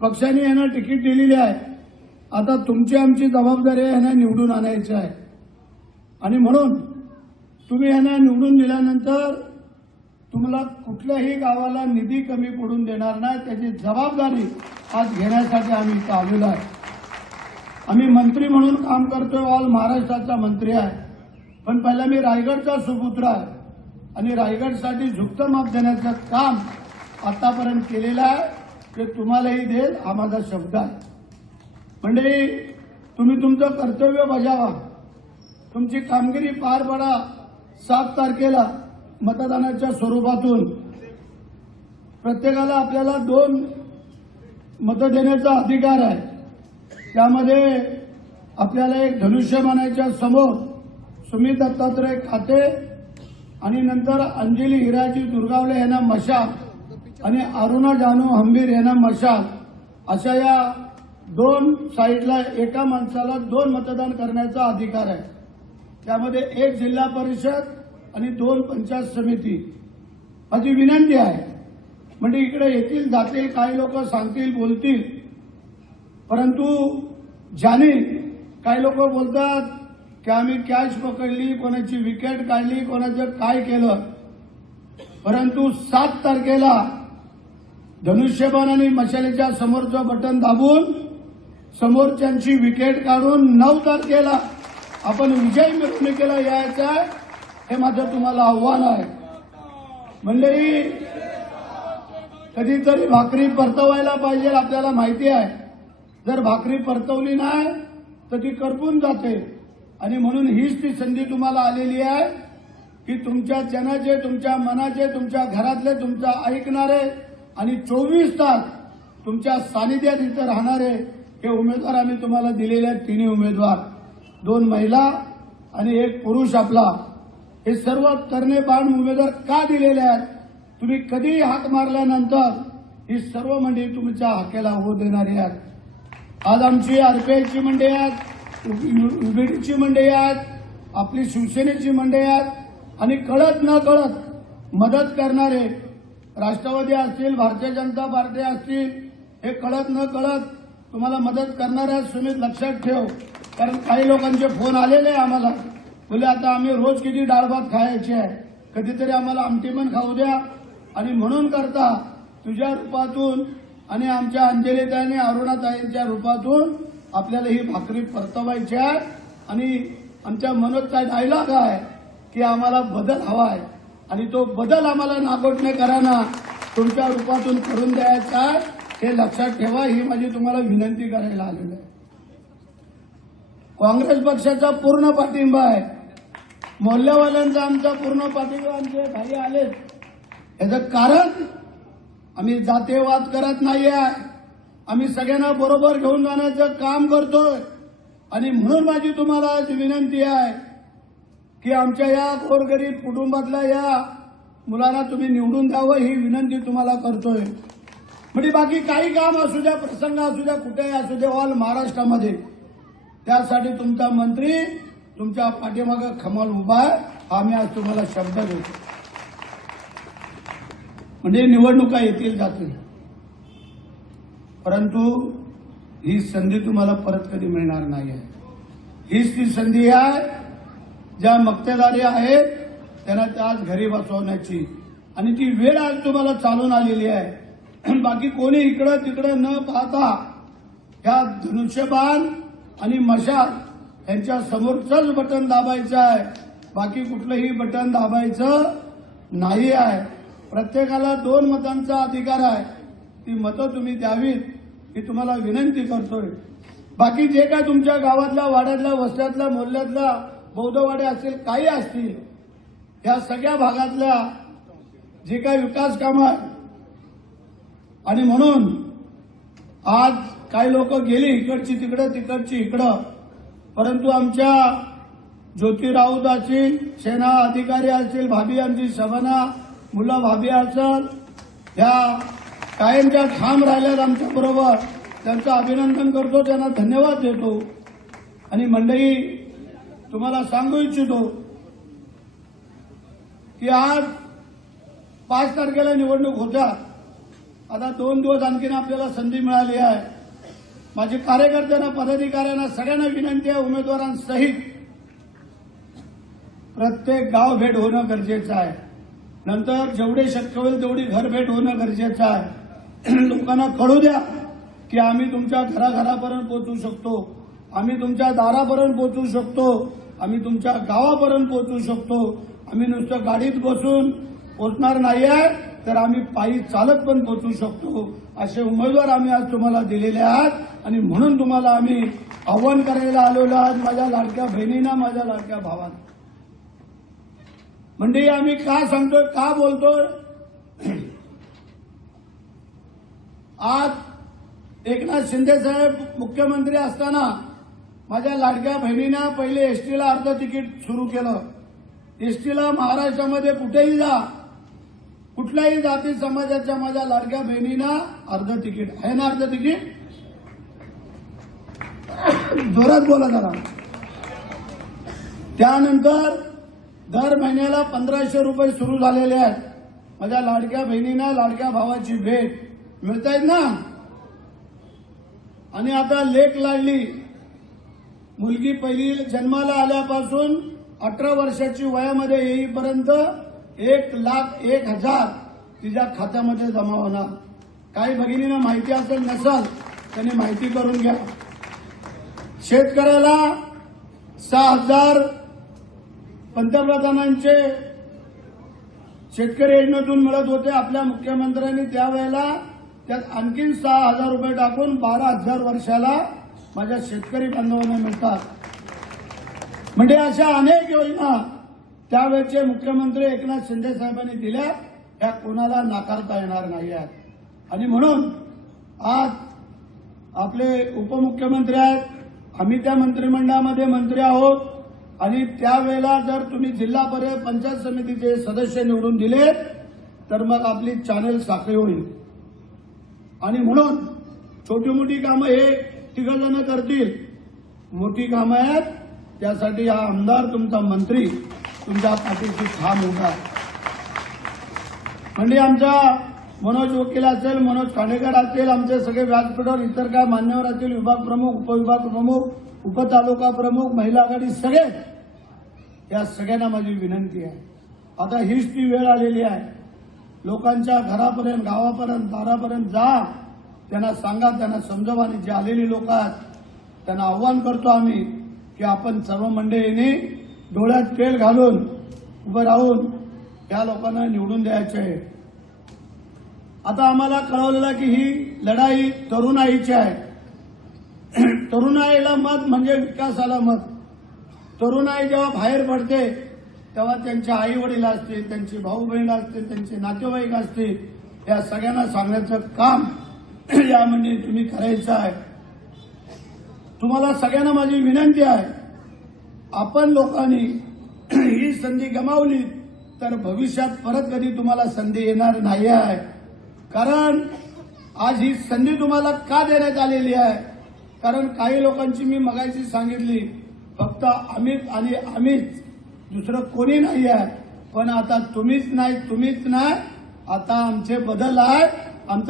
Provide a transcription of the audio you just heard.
पक्षाने यांना तिकीट दिलेली आहे. आता तुमची आमची जबाबदारी आहे यांना निवडून आणायची आहे. आणि म्हणून तुम्ही यांना निवडून दिल्यानंतर तुम्हाला कुठल्याही गावाला निधी कमी पडून देणार नाही, त्याची जबाबदारी आज घेण्यासाठी आम्ही इथं आलेलो आहे. आम्ही मंत्री म्हणून काम करतोय, ऑल महाराष्ट्राचा मंत्री आहे. पण पहिला मी रायगडचा सुपुत्र आहे आणि रायगडसाठी झुकतं माप देण्याचं काम आतापर्यंत केलेलं आहे. ते तुम्हालाही देईल हा माझा शब्द आहे. मंडळी, तुम्ही तुमचं कर्तव्य बजावा, तुमची कामगिरी पार पाडा. 7 तारखेला मतदानाच्या स्वरूपातून प्रत्येकाला आपल्याला 2 मतं देण्याचा अधिकार आहे. त्यामध्ये आपल्याला एक धनुष्यबाणाच्या समोर सुमित दत्तात्रय खाते आणि नंतर अंजली हिराजी दुर्गावले यांना मशाल आणि अरुणा जानू हंबीर यांना मशाल, अशा या 2 साईडला एका माणसाला 2 मतदान करण्याचा अधिकार आहे. त्यामध्ये 1 जिल्हा परिषद आणि 2 पंचायत समिती. माझी विनंती आहे, म्हणजे इकडे येतील जातील, काही लोक सांगतील बोलतील, परंतु ज्याने काही लोक बोलतात की आम्ही कॅच पकडली, कोणाची विकेट काढली, कोणाचं काय केलं, परंतु 7 तारखेला धनुष्यबाण आणि मशालीच्या समोरचं बटन दाबून समोरच्यांची विकेट काढून 9 तारखेला आपण विजय मिरवणुकीला यायचं आहे. हे माझं तुम्हाला आव्हान आहे. मंडळी, कधीतरी भाकरी परतवायला पाहिजे, आपल्याला माहिती आहे. जर भाकरी परतवली नाही तर ती करपून जाते. आणि म्हणून हीच ती संधी तुम्हाला आलेली आहे की तुमच्या जनाचे, तुमच्या मनाचे, तुमच्या घरातले, तुमच्या ऐकणारे आणि 24 तास तुमच्या सानिध्यात इथं राहणारे हे उमेदवार आम्ही तुम्हाला दिलेले आहेत. 3 उमेदवार, 2 महिला आणि 1 पुरुष आपला. हे सर्व तरणेबाण उमेदवार का दिलेले आहेत? तुम्ही कधीही हाक मारल्यानंतर ही सर्व मंडळी तुमच्या हाकेला हो देणारी आहेत. आज आमची आरपीआयची मंडळी आहेत, युबीडीची मंडळी आहेत, आपली शिवसेनेची मंडळी आहेत आणि कळत न कळत मदत करणारे राष्ट्रवादी असतील, भारतीय जनता पार्टी असतील, हे कळत न कळत तुम्हाला मदत करणाऱ्या. सुमित लक्षात ठेव, कारण काही लोकांचे फोन आलेले आम्हाला, बोले आता आम्ही रोज किती डाळ भात खायचे आहे, कधीतरी आम्हाला आमटी पण खाऊ द्या. आणि म्हणून करता तुझ्या रूपातून आणि आमच्या अंजलीताई आणि अरुणाताईंच्या रूपातून आपल्याला ही भाकरी परतवायची आहे. आणि आमच्या मनोजचा डायलॉग आहे की आम्हाला बदल हवा आहे आणि तो बदल आम्हाला नागोठणेकरांना तुमच्या रूपातून करून द्यायचा आहे. हे लक्षात ठेवा, ही माझी तुम्हाला विनंती करायला आलेली आहे. काँग्रेस पक्षाचा पूर्ण पाठिंबा आहे, मोहल्ल्यावाल्यांचा आमचा पूर्ण पाठिंबा. आमचे भाई आले, याचं कारण आम्ही जातीयवाद करत नाहीये, आम्ही सगळ्यांना बरोबर घेऊन जाण्याचं काम करतोय. आणि म्हणून माझी तुम्हाला आज विनंती आहे की आमच्या या गोरगरीब कुटुंबातल्या या मुलांना तुम्ही निवडून द्यावं, ही विनंती तुम्हाला करतोय. म्हणजे बाकी काही काम असू द्या, प्रसंग असू द्या, कुठेही असू द्या, ऑल महाराष्ट्रामध्ये, त्यासाठी तुमचा मंत्री तुमच्या पाठीमागे खमल उभा आहे. हा मी आज तुम्हाला शब्द देतो. म्हणजे निवडणुका येतील जातील, परंतु ही संधी तुम्हाला परत कधी मिळणार नाही आहे. हीच ती संधी आहे ज्या मक्तेदारी आहेत त्यांना आज घरी बसवण्याची, आणि ती वेळ आज तुम्हाला चालून आलेली आहे. बाकी कोणी इकडं तिकडं न पाहता ह्या धनुष्यबाण आणि मशाल यांच्या समोरचंच बटन दाबायचं आहे, बाकी कुठलंही बटन दाबायचं नाही आहे. प्रत्येकाला 2 मतांचा अधिकार आहे, ती मतं तुम्ही द्यावीत ही तुम्हाला विनंती करतोय. बाकी जे काय तुमच्या गावातल्या, वाड्यातल्या, वस्त्यातल्या, मोहल्ल्यातल्या, बौद्धवाड्या असतील, काही असतील, या सगळ्या भागातल्या जे काही विकास कामं आहे. आणि म्हणून आज काही लोक गेली इकडची तिकडं, तिकडची इकडं, परंतु आमच्या ज्योती राऊत असतील, सेना अधिकारी असतील, भाभी आमची शबाना मुला भाभी असेल, या कायमच्या ठाम राहिल्यात आमच्या बरोबर, त्यांचं अभिनंदन करतो, त्यांना धन्यवाद देतो. आणि मंडळी, तुम्हाला सांगू इच्छितो की आज 5 तारखेला निवडणूक होत्या, आता 2 दिवस आणखीन आपल्याला संधी मिळाली आहे. माझी कार्यकर्त्यांना, पदाधिकाऱ्यांना सगळ्यांना विनंती आहे, उमेदवारांसहित प्रत्येक गाव भेट होणं गरजेचं आहे. नंतर जेवढे शक्य होईल तेवढी घर भेट होणं गरजेचं आहे. लोकांना कळू द्या की आम्ही तुमच्या घराघरापर्यंत पोहोचू शकतो, आम्ही तुमच्या दारापर्यंत पोहोचू शकतो, आम्ही तुमच्या गावापर्यंत पोहोचू शकतो. आम्ही नुसतं गाडीत बसून पोहोचणार नाही आहे, तर आम्ही पायी चालत पण पोहोचू शकतो. असे उमेदवार आम्ही आज तुम्हाला दिलेले आहात आणि म्हणून तुम्हाला आम्ही आव्हान करायला आलेलो आहात. माझ्या लाडक्या बहिणींना, माझ्या लाडक्या भावांना, म्हणजे आम्ही का सांगतोय, का बोलतोय? आज एकनाथ शिंदे साहेब मुख्यमंत्री असताना माझ्या लाडक्या बहिणींना पहिले एसटीला अर्ध तिकीट सुरू केलं. एसटीला महाराष्ट्रामध्ये कुठेही जा, कुठल्याही जाती समाजाच्या माझ्या लाडक्या बहिणींना अर्ध तिकीट आहे ना. अर्ध तिकीट जोरात बोला जरा. त्यानंतर दर महिन्याला 1500 रुपये सुरू झालेले आहेत. माझ्या लाडक्या बहिणींना लाडक्या भावाची भेट मिळतायत ना. आणि आता लेक लाडली, मुलगी पहिली जन्माला आल्यापासून 18 वर्षाची वयामध्ये येईपर्यंत 1,01,000 तिच्या खात्यामध्ये जमा होणार. काही भगिनींना माहिती असेल नसेल त्यांनी माहिती करून घ्या. शेतकऱ्याला 6,000 पंतप्रधानांचे शेतकरी योजनेतून मिळत होते. आपल्या मुख्यमंत्र्यांनी त्यावेळेला त्यात आणखीन 6,000 रुपये टाकून 12,000 वर्षाला माझ्या शेतकरी बांधवांना मिळतात. म्हणजे अशा अनेक योजना त्यावेळेचे मुख्यमंत्री एकनाथ शिंदे साहेबांनी दिल्या, त्या कोणाला नाकारता येणार नाही आहेत. आणि म्हणून आज आपले उपमुख्यमंत्री आहेत, आम्ही त्या मंत्रिमंडळामध्ये मंत्री आहोत आणि त्यावेळेला जर तुम्ही जिल्हा पंचायत समितीचे सदस्य निवडून दिले तर मग आपली चॅनेल साखळी होईल. आणि म्हणून छोटी मोठी कामं हे तिघजण करतील, मोठी कामं आहेत त्यासाठी हा आमदार तुमचा मंत्री तुमच्या पाठीशी ठाम उभा आहे. म्हणजे आमचा मनोज वकील असेल, मनोज खांडेकर असतील, आमचे सगळे व्यासपीठावर इतर काय मान्यवर असतील, विभाग प्रमुख, उपविभाग प्रमुख, उपतालुका प्रमुख, महिला आघाडी, सगळे, या सगळ्यांना माझी विनंती आहे. आता हीच ती वेळ आलेली आहे. लोकांच्या घरापर्यंत, गावापर्यंत, दारापर्यंत जा, त्यांना सांगा, त्यांना समजावा. आणि जे आलेली लोक आहेत त्यांना आव्हान करतो आम्ही की आपण सर्व मंडळींनी डोळ्यात तेल घालून उभं राहून त्या लोकांना निवडून द्यायचे आहे. आता आम्हाला कळवलेलं की ही लढाई तरुणाईची आहे. तरुणाईला मत म्हणजे विकासाला मत. तरुणाई जेव्हा बाहेर पडते तेव्हा त्यांचे आई वडील असतील, त्यांची भाऊ बहीण असतील, त्यांचे नातेवाईक असतील, या सगळ्यांना सांगण्याचं काम यामध्ये तुम्ही करायचं आहे. तुम्हाला सगळ्यांना माझी विनंती आहे, आपण लोकांनी ही संधी गमावली तर भविष्यात परत कधी तुम्हाला संधी येणार नाही आहे. कारण आज ही संधी तुम्हाला का देण्यात आलेली आहे? कारण काही लोकांची मी मगाशी सांगितली, फक्त अमित आणि अमित, दुसरं कोणी नाही आहे. पण आता तुम्हीच नाही, आता आमचे बदल आहे. आमचा